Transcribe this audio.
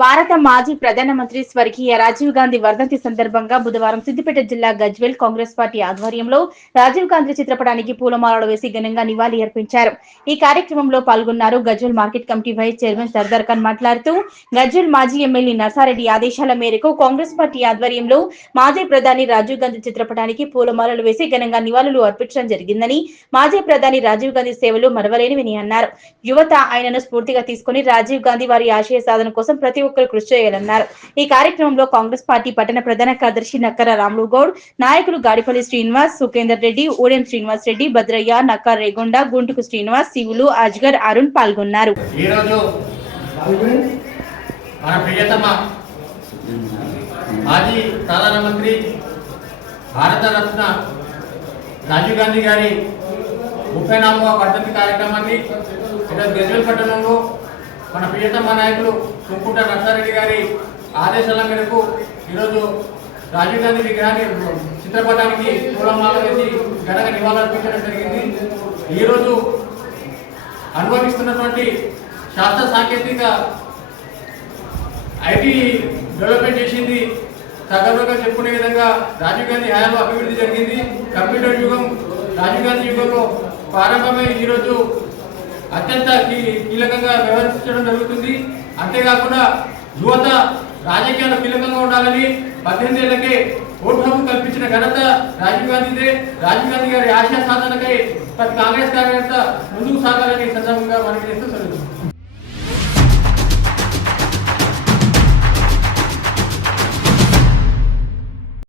భారత మాజీ ప్రధానమంత్రి స్వర్గీయ రాజీవ్ గాంధీ వర్ధంతి సందర్భంగా బుధవారం సిద్దిపేట జిల్లా గజ్వేల్ కాంగ్రెస్ పార్టీ ఆధ్వర్యంలో రాజీవ్ గాంధీ చిత్రపటానికి పూలమాలలు వేసి ఘనంగా నివాళి అర్పించారు. ఈ కార్యక్రమంలో పాల్గొన్నారు. Gajwel market committee vice chairman Sardar Khan మాట్లాడుతూ, గజ్వేల్ మాజీ ఎమ్మెల్యే నర్సారెడ్డి ఆదేశాల మేరకు కాంగ్రెస్ పార్టీ ఆధ్వర్యంలో మాజీ ప్రధాని రాజీవ్ గాంధీ చిత్రపటానికి పూలమాలలు వేసి ఘనంగా నివాళులు అర్పించడం జరిగిందని, మాజీ ప్రధాని రాజీవ్ గాంధీ సేవలు మరవలేనివని అన్నారు. యువత ఆయనను స్ఫూర్తిగా తీసుకుని రాజీవ్ గాంధీ వారి ఆశయ సాధన కోసం ప్రతి ఒక్కరు కృషి చేయాలన్నారు. ఈ కార్యక్రమంలో కాంగ్రెస్ పార్టీ పట్టణ ప్రధాన కార్యదర్శి నక్కర రాములు గౌడ్, నాయకులు గాడిపల్లి శ్రీనివాస్, సుఖేందర్ రెడ్డి, ఊడెం శ్రీనివాస్ రెడ్డి, భద్రయ్య, నక్కర్ రేగొండ, గుంటుకు శ్రీనివాస్, శివులు, అజ్గర్, అరుణ్ పాల్గొన్నారు. మాజీ ప్రధానమంత్రి భారత రత్న రాజీవ్ గాంధీ గారి 34వ వర్ధంతి కార్యక్రమాన్ని గజ్వేల్ పట్టణంలో మన ప్రియతమ నాయకులు కుంకుంట నర్సారెడ్డి గారి ఆదేశాల మేరకు ఈరోజు రాజీవ్ గాంధీ విగ్రహాన్ని చిత్రపటానికి పూలమాల వేసి ఘనంగా నివాళులర్పించడం జరిగింది. ఈరోజు అనుభవిస్తున్నటువంటి శాస్త్ర సాంకేతిక ఐటీ డెవలప్మెంట్ చేసింది సగర్వంగా చెప్పుకునే విధంగా రాజీవ్ గాంధీ హయాంలో అభివృద్ధి జరిగింది. కంప్యూటర్ యుగం రాజీవ్ గాంధీ యుగంలో ప్రారంభమై ఈరోజు అత్యంత కీలకంగా వ్యవహరించడం జరుగుతుంది. అంతేకాకుండా యువత రాజకీయాల్లో కీలకంగా ఉండాలని 18 ఏళ్లకే ఓటు హక్కు కల్పించిన ఘనత రాజీవ్ గాంధీదే. రాజీవ్ గాంధీ గారి ఆశయ సాధనకై ప్రతి కాంగ్రెస్ కార్యకర్త ముందుకు సాగాలని సందర్భంగా మనకి చేస్తూ జరుగుతుంది.